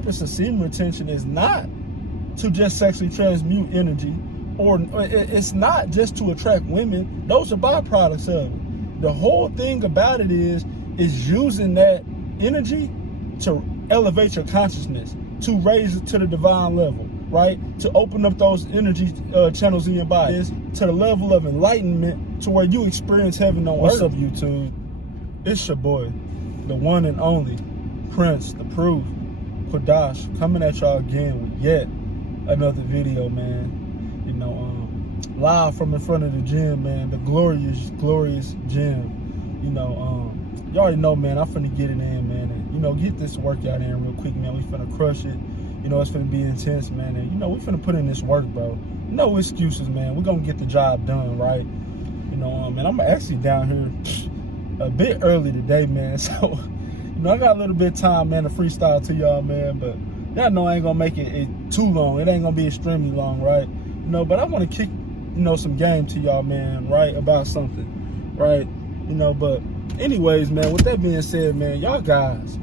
purpose of semen retention is not to just sexually transmute energy, or it's not just to attract women. Those are byproducts of it. The whole thing about it is using that energy to elevate your consciousness, to raise it to the divine level, right? To open up those energy channels in your body to the level of enlightenment to where you experience heaven on earth. What's up, YouTube? It's your boy, the one and only Prince, the Proof, Quadash, coming at y'all again with yet another video, man. You know, live from in front of the gym, man, the glorious gym. You know, you already know, man, I'm finna get it in, man, and, you know, get this workout in real quick, man. We finna crush it. You know, it's finna be intense, man, and, you know, we finna put in this work, bro. No excuses, man. We're gonna get the job done, right? You know, man, I'm actually down here a bit early today, man, so, you know, I got a little bit of time, man, to freestyle to y'all, man, but y'all know I ain't gonna make it too long. It ain't gonna be extremely long, right? You know, but I wanna kick, you know, some game to y'all, man, right, about something, right? You know, but anyways, man, with that being said, man, y'all guys,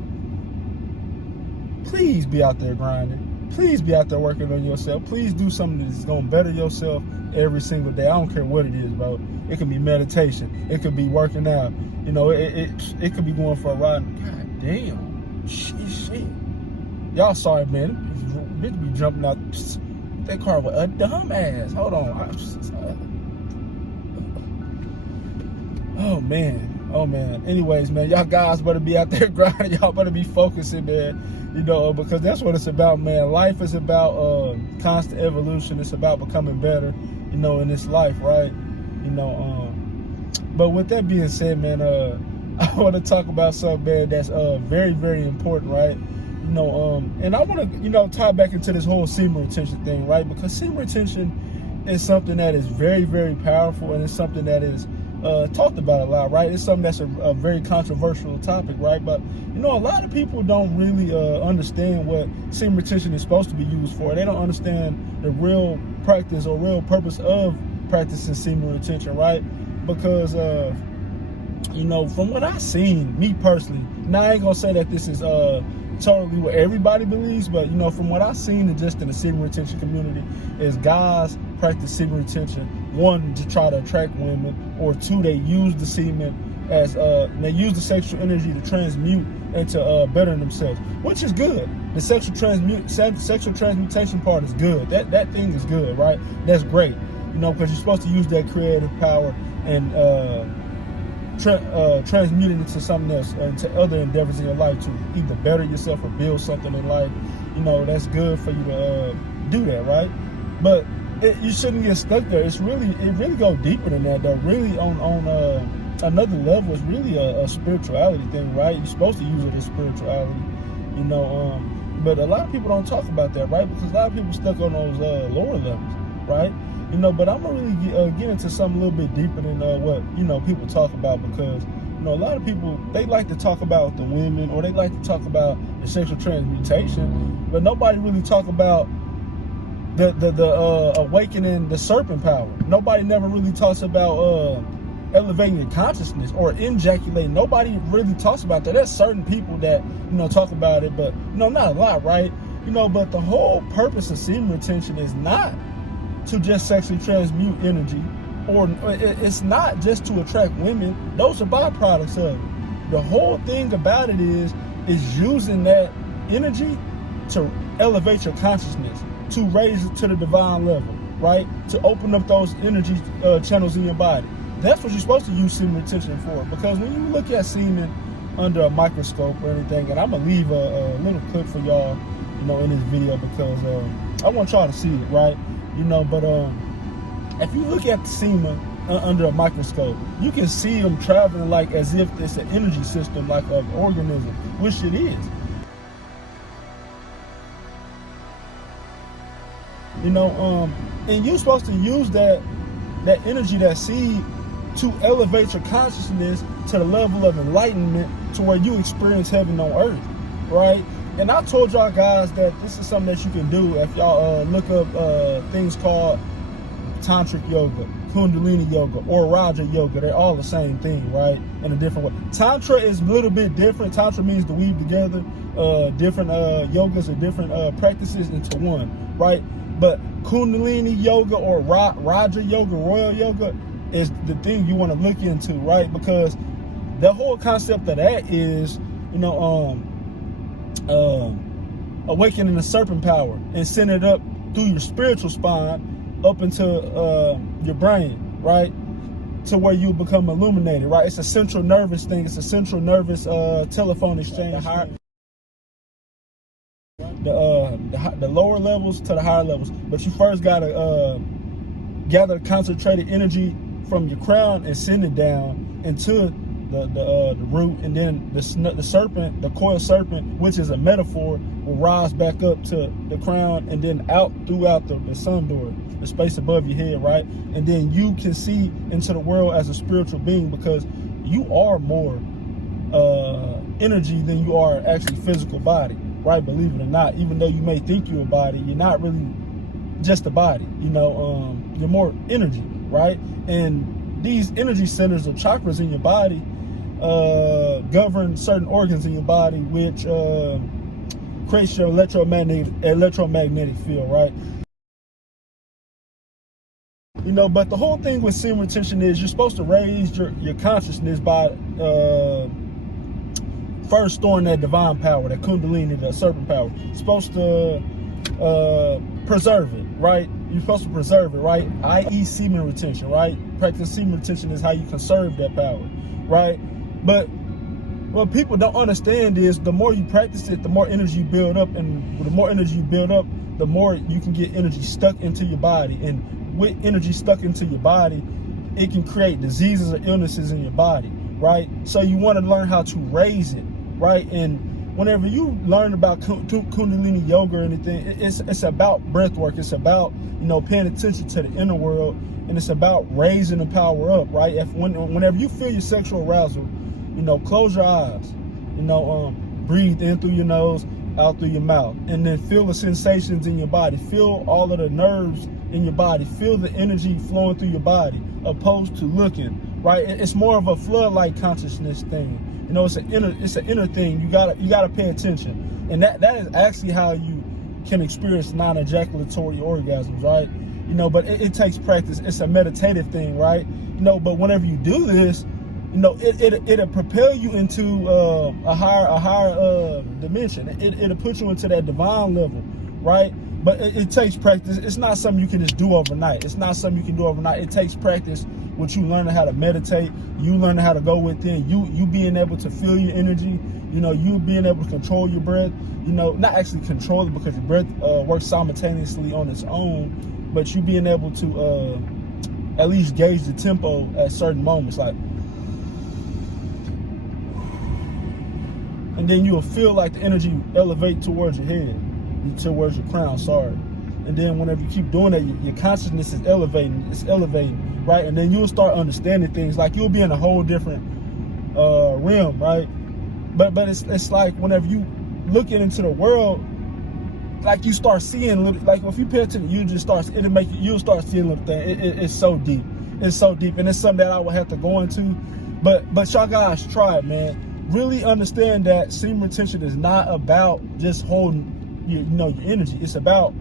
please be out there grinding. Please be out there working on yourself. Please do something that's going to better yourself every single day. I don't care what it is, bro. It could be meditation. It could be working out. You know, it could be going for a ride. God damn. Shit. Y'all sorry, man. Bitch be jumping out that car with a dumbass. Hold on. Oh, man. Anyways, man, y'all guys better be out there grinding. Y'all better be focusing, man. You know, because that's what it's about, man. Life is about constant evolution. It's about becoming better, you know, in this life, right? You know, but with that being said, man, I want to talk about something, man, that's very, very important, right? You know, and I want to, you know, tie back into this whole semen retention thing, right? Because semen retention is something that is very, very powerful, and it's something that is talked about a lot, right? It's something that's a very controversial topic, right? But, you know, a lot of people don't really understand what semen retention is supposed to be used for. They don't understand the real practice or real purpose of practicing semen retention, right? Because, you know, from what I've seen, me personally, now I ain't gonna say that this is totally what everybody believes, but, you know, from what I've seen and just in the semen retention community is guys practice semen retention, one, to try to attract women, or two, they use the semen as they use the sexual energy to transmute and to better themselves, which is good. The sexual transmutation part is good. That thing is good, right? That's great, you know, because you're supposed to use that creative power and transmute it into something else, into other endeavors in your life to either better yourself or build something in life. You know, that's good for you to do that, right? But you shouldn't get stuck there. It really go deeper than that, though. Really on another level, it's really a spirituality thing, right? You're supposed to use it as spirituality, you know. But a lot of people don't talk about that, right? Because a lot of people stuck on those lower levels, right? You know, but I'm gonna really get into something a little bit deeper than what, you know, people talk about, because, you know, a lot of people, they like to talk about the women, or they like to talk about the sexual transmutation, but nobody really talk about the awakening the serpent power. Nobody never really talks about elevating your consciousness or ejaculating. Nobody really talks about that. There's certain people that, you know, talk about it, but, you know, not a lot, right? You know, but the whole purpose of semen retention is not to just sexually transmute energy, or it's not just to attract women. Those are byproducts of it. The whole thing about it is using that energy to elevate your consciousness, to raise it to the divine level, right? To open up those energy channels in your body. That's what you're supposed to use semen retention for. Because when you look at semen under a microscope or anything, and I'm gonna leave a little clip for y'all, you know, in this video, because I want y'all to see it, right? You know, but if you look at the semen under a microscope, you can see them traveling like as if it's an energy system, like an organism, which it is. You know, and you're supposed to use that energy, that seed, to elevate your consciousness to the level of enlightenment to where you experience heaven on earth, right? And I told y'all guys that this is something that you can do if y'all look up things called tantric yoga, Kundalini yoga or Raja yoga. They're all the same thing, right? In a different way. Tantra is a little bit different. Tantra means to weave together different yogas or different practices into one, right? But Kundalini yoga or Raja yoga, royal yoga, is the thing you want to look into, right? Because the whole concept of that is, awakening the serpent power and send it up through your spiritual spine up into your brain, right? To where you become illuminated, right? It's a central nervous thing. It's a central nervous telephone exchange. The lower levels to the higher levels, but you first gotta gather concentrated energy from your crown and send it down into the root, and then the serpent, the coiled serpent, which is a metaphor, will rise back up to the crown and then out throughout the sun door, the space above your head, right? And then you can see into the world as a spiritual being, because you are more energy than you are actually physical body, right? Believe it or not, even though you may think you're a body, you're not really just a body, you're more energy, right? And these energy centers or chakras in your body govern certain organs in your body, which creates your electromagnetic field, right? But the whole thing with semen retention is you're supposed to raise your consciousness by first storing that divine power, that Kundalini, that serpent power. You're supposed to preserve it, right? You're supposed to preserve it, right? I.e. semen retention, right? Practice semen retention is how you conserve that power, right? But what people don't understand is the more you practice it, the more energy you build up, and the more energy you build up, the more you can get energy stuck into your body. And with energy stuck into your body, it can create diseases or illnesses in your body, right? So you want to learn how to raise it, right? And whenever you learn about Kundalini yoga or anything, it's about breath work. It's about, paying attention to the inner world, and it's about raising the power up, right? Whenever you feel your sexual arousal, close your eyes, breathe in through your nose, out through your mouth, and then feel the sensations in your body. Feel all of the nerves in your body. Feel the energy flowing through your body, opposed to looking, right? It's more of a floodlight consciousness thing. It's an inner thing. You gotta pay attention, and that is actually how you can experience non-ejaculatory orgasms, right? But it takes practice. It's a meditative thing, right? But whenever you do this, it'll propel you into a higher dimension. It'll put you into that divine level, right? But it takes practice. It's not something you can just do overnight. It takes practice. With you learning how to meditate, you learning how to go within, you being able to feel your energy, you being able to control your breath, not actually control it, because your breath works simultaneously on its own, but you being able to at least gauge the tempo at certain moments, like, and then you'll feel like the energy elevate towards your head, towards your crown, and then whenever you keep doing that, your consciousness is elevating, right? And then you'll start understanding things, like you'll be in a whole different realm, right? But it's like whenever you looking into the world, like you start seeing little, like if you pay attention, you'll start seeing little things. It's so deep, and it's something that I would have to go into. But y'all guys try it, man. Really understand that semen retention is not about just holding your energy. It's about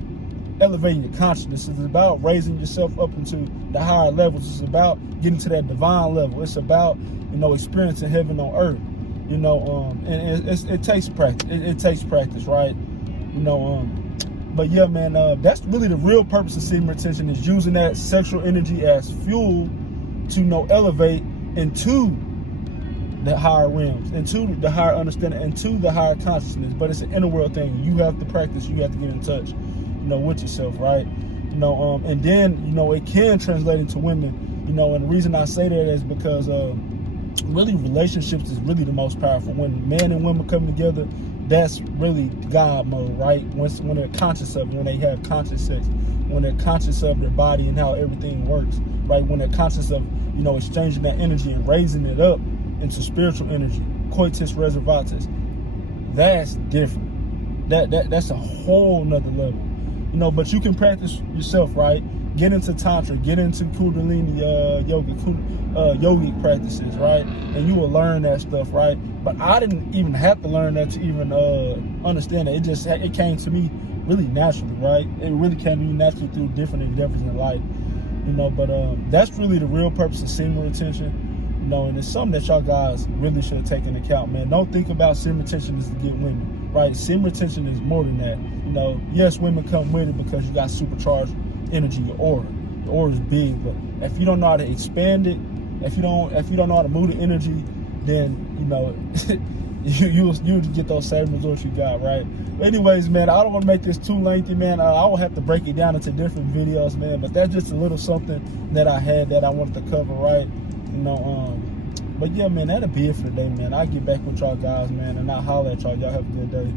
elevating your consciousness. It's about raising yourself up into the higher levels. It's about getting to that divine level. It's about experiencing heaven on earth. And it takes practice. It takes practice, right? But yeah, man, that's really the real purpose of semen retention, is using that sexual energy as fuel to elevate into the higher realms, into the higher understanding, into the higher consciousness. But it's an inner world thing. You have to practice. You have to get in touch, with yourself, right? And then it can translate into women. And the reason I say that is because really relationships is really the most powerful. When men and women come together, that's really God mode, right? When they're conscious of it, when they have conscious sex, when they're conscious of their body and how everything works, right? When they're conscious of exchanging that energy and raising it up into spiritual energy, coitus reservatus. That's different. That's a whole nother level. But you can practice yourself, right? get into Tantra, get into Kundalini yogic practices, right? And you will learn that stuff, right? But I didn't even have to learn that to even understand it. It came to me really naturally, right? It really came to me naturally through different endeavors in life, you know. But that's really the real purpose of semen retention. You know, and it's something that y'all guys really should take into account, man. Don't think about semen retention as to get women, right? Semen retention is more than that. You know, yes, women come with it because you got supercharged energy, your aura. Your aura is big, but if you don't know how to expand it, if you don't know how to move the energy, then, you know, you'll get those same results you got, right? But anyways, man, I don't want to make this too lengthy, man. I will have to break it down into different videos, man. But that's just a little something that I had that I wanted to cover, right? You know, but yeah, man, that'll be it for today, man. I'll get back with y'all guys, man, and I'll holler at y'all. Y'all have a good day.